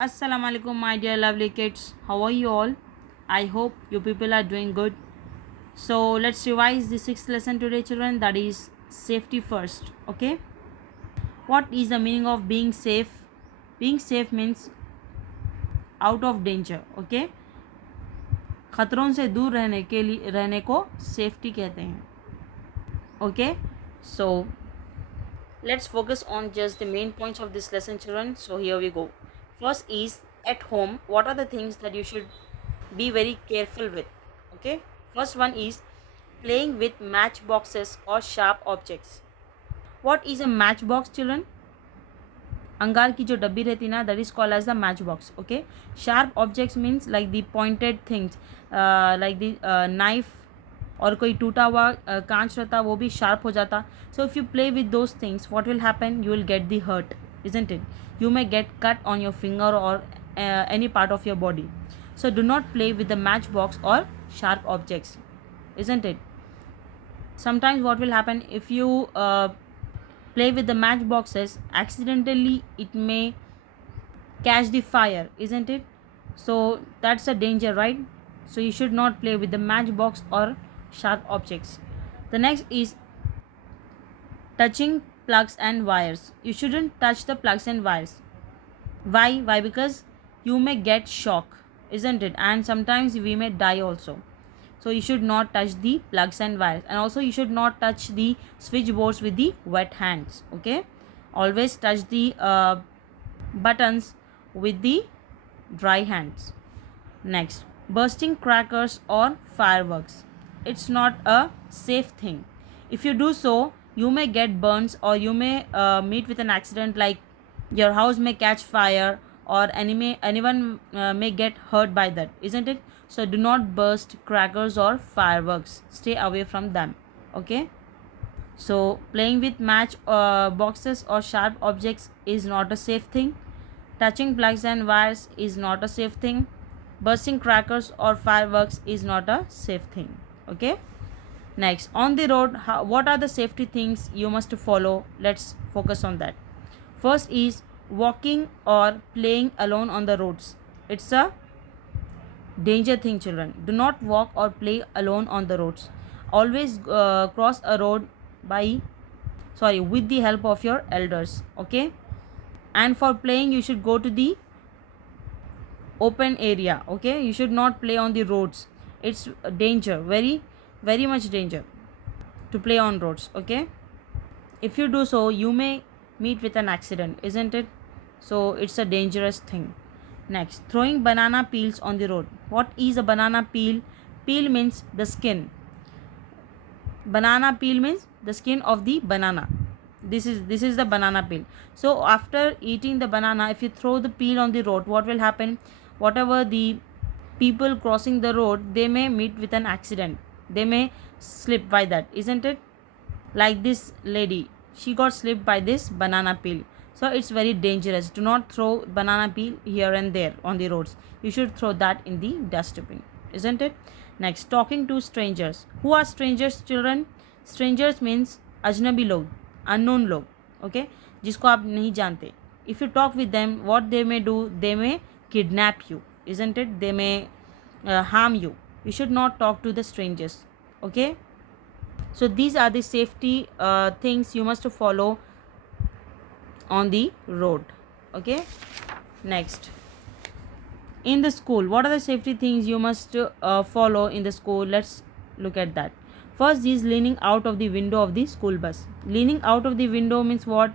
Assalamu alaikum, my dear lovely kids. How are you all? I hope you people are doing good. So let's revise the sixth lesson today, children. That is safety first. Okay. What is the meaning of being safe? Being safe means out of danger. Okay. खतरों से दूर रहने को safety कहते हैं. Okay. So let's focus on just the main points of this lesson, children. So here we go. First is at home. What are the things that you should be very careful with? Okay. First one is playing with matchboxes or sharp objects. What is a matchbox, children? अंगार की जो डब्बी रहती है ना, that is called as the matchbox. Okay. Sharp objects means like the pointed things, like the knife, और कोई टूटा हुआ कांच रहता वो भी शार्प हो जाता. So if you play with those things what will happen, you will get the hurt, isn't it? You may get cut on your finger or any part of your body. So do not play with the matchbox or sharp objects, isn't it? Sometimes what will happen, if you play with the matchboxes accidentally, it may catch the fire, isn't it? So that's a danger, right? So you should not play with the matchbox or sharp objects. The next is touching plugs and wires. You shouldn't touch the plugs and wires. Why? Because you may get shock, isn't it? And sometimes we may die also. So you should not touch the plugs and wires, and also you should not touch the switchboards with the wet hands. Okay, always touch the buttons with the dry hands. Next, bursting crackers or fireworks. It's not a safe thing. If you do so, you may get burns, or you may meet with an accident, like your house may catch fire, or anyone may get hurt by that, isn't it? So do not burst crackers or fireworks. Stay away from them. Okay. So playing with match boxes or sharp objects is not a safe thing. Touching plugs and wires is not a safe thing. Bursting crackers or fireworks is not a safe thing. Okay. Next, on the road, what are the safety things you must follow? Let's focus on that. First is walking or playing alone on the roads. It's a danger thing, children. Do not walk or play alone on the roads. Always cross a road with the help of your elders. Okay. And for playing, you should go to the open area. Okay, you should not play on the roads. It's danger, very much danger to play on roads. Okay, if you do so, you may meet with an accident, isn't it? So it's a dangerous thing. Next, throwing banana peels on the road. What is a banana peel? Peel means the skin. Banana peel means the skin of the banana. This is the banana peel. So after eating the banana, if you throw the peel on the road, what will happen? Whatever the people crossing the road, they may meet with an accident. They may slip by that, isn't it? Like this lady, she got slipped by this banana peel. So it's very dangerous. Do not throw banana peel here and there on the roads. You should throw that in the dustbin, isn't it? Next, talking to strangers. Who are strangers, children? Strangers means ajnabi log, unknown log. Okay, जिसको आप नहीं जानते. If you talk with them, what they may do? They may kidnap you, isn't it? They may harm you. You should not talk to the strangers. Okay. So these are the safety things you must follow on the road. Okay. Next, in the school, what are the safety things you must follow in the school? Let's look at that. First is leaning out of the window of the school bus. Leaning out of the window means what?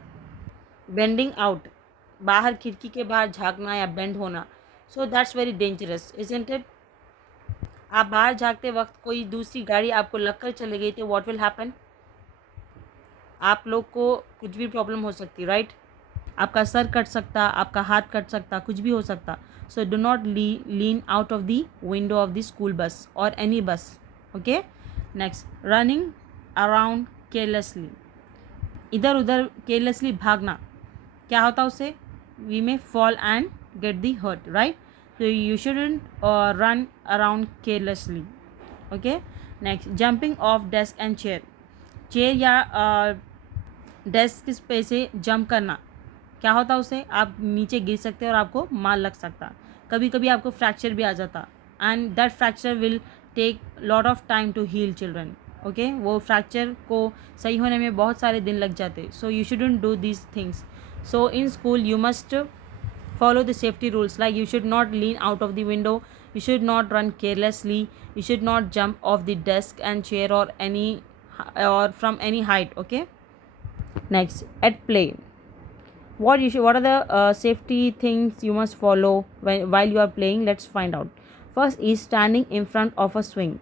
Bending out. बाहर खिड़की के बाहर झांकना या bend होना. So that's very dangerous, isn't it? आप बाहर झांकते वक्त कोई दूसरी गाड़ी आपको लगकर चले गई तो व्हाट विल हैपन? आप लोग को कुछ भी प्रॉब्लम हो सकती, राइट? आपका सर कट सकता, आपका हाथ कट सकता, कुछ भी हो सकता. So do not lean out of the window of the school bus और any bus. Okay. Next, running around carelessly. इधर उधर केयरलेसली भागना, क्या होता उससे? We may fall and get the hurt, right? So you shouldn't run around carelessly. Okay. Next, jumping off desk and chair. Chair या desk पे से jump करना क्या होता उससे, आप नीचे गिर सकते और आपको मार लग सकता, कभी कभी आपको फ्रैक्चर भी आ जाता, and that fracture will take lot of time to heal children. Okay, वो फ्रैक्चर को सही होने में बहुत सारे दिन लग जाते। So you shouldn't do these things. So in school you must follow the safety rules, like you should not lean out of the window, you should not run carelessly, you should not jump off the desk and chair or from any height. Okay, next, at play, what are the safety things you must follow while you are playing? Let's find out. First is standing in front of a swing.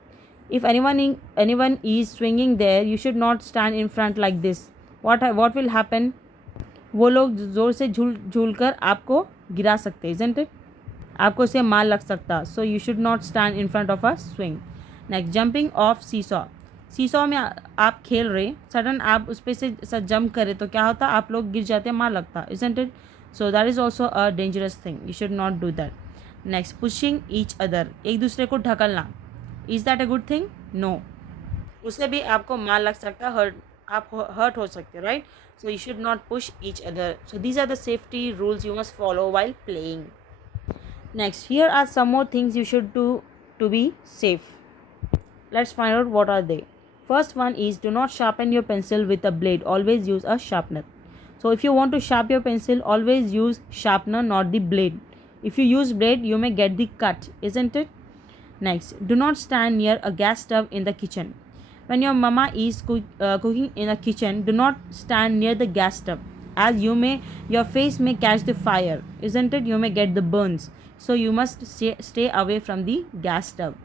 If anyone is swinging there, you should not stand in front like this. What will happen? वो लोग ज़ोर से झूल झूल कर आपको गिरा सकते, इज़न्ट इट? आपको उससे मार लग सकता। So you should not stand in front of a swing. Next, jumping of seesaw. Seesaw में आप खेल रहे, सडन आप उस पर से जंप करें तो क्या होता, आप लोग गिर जाते, मार लगता, isn't it? So that is also a dangerous thing, you should not do that. Next, pushing each other, एक दूसरे को ढकलना, is that a good thing? No, उससे भी आपको मार लग सकता, आप हर्ट हो सकते, right? So you should not push each other. So these are the safety rules you must follow while playing. Next, here are some more things you should do to be safe. Let's find out what are they. First one is, do not sharpen your pencil with a blade, always use a sharpener. So if you want to sharpen your pencil, always use sharpener, not the blade. If you use blade, you may get the cut, isn't it? Next, do not stand near a gas stove in the kitchen. When your mama is cooking in a kitchen, do not stand near the gas stove, as your face may catch the fire, isn't it? You may get the burns. So you must stay away from the gas stove.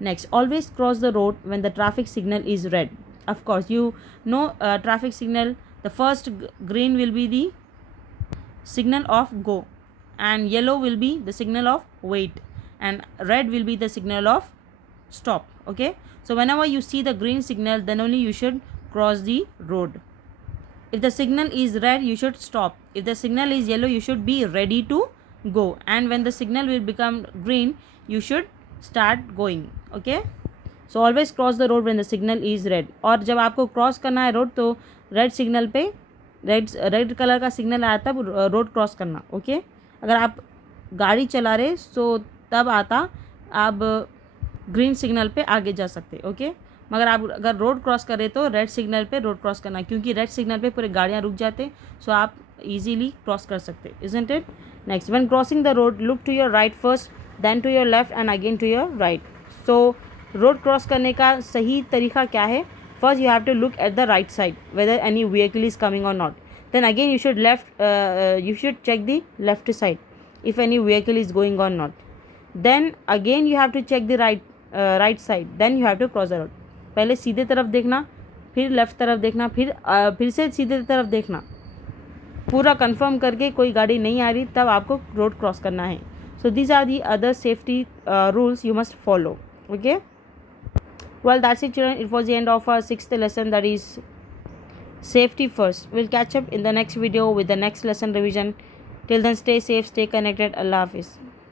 Next, always cross the road when the traffic signal is red. Of course, you know traffic signal, the first green will be the signal of go, and yellow will be the signal of wait, and red will be the signal of stop. Okay, so whenever you see the green signal, then only you should cross the road. If the signal is red, you should stop. If the signal is yellow, you should be ready to go, and when the signal will become green, you should start going. Okay, so always cross the road when the signal is red. और जब आपको cross करना है road, तो red signal पे red colour का signal आया तब रोड क्रॉस करना। ओके, अगर आप गाड़ी चला रहे तो तब आता, आप ग्रीन सिग्नल पे आगे जा सकते। ओके, मगर आप अगर रोड क्रॉस करें तो रेड सिग्नल पे रोड क्रॉस करना, क्योंकि रेड सिग्नल पे पूरे गाड़ियाँ रुक जाते, सो आप इजीली क्रॉस कर सकते, isn't it? Next, when crossing the road, look to your right first, then to your left, and again to your right. So road cross करने का सही तरीका क्या है? First you have to look at the right side whether any vehicle is coming और नॉट, then again you should check the left side if any vehicle is going or not, then again you have to check the right side, then you have to cross the road. पहले सीधे तरफ देखना, फिर left तरफ देखना, फिर से सीधे तरफ देखना, पूरा कंफर्म करके कोई गाड़ी नहीं आ रही तब आपको रोड क्रॉस करना है. So these are the other safety rules you must follow. Okay. Well, that's it, children. It was the end of our 6th lesson, that is safety first. We'll catch up in the next video with the next lesson revision. Till then, stay safe, stay connected. Allah Hafiz.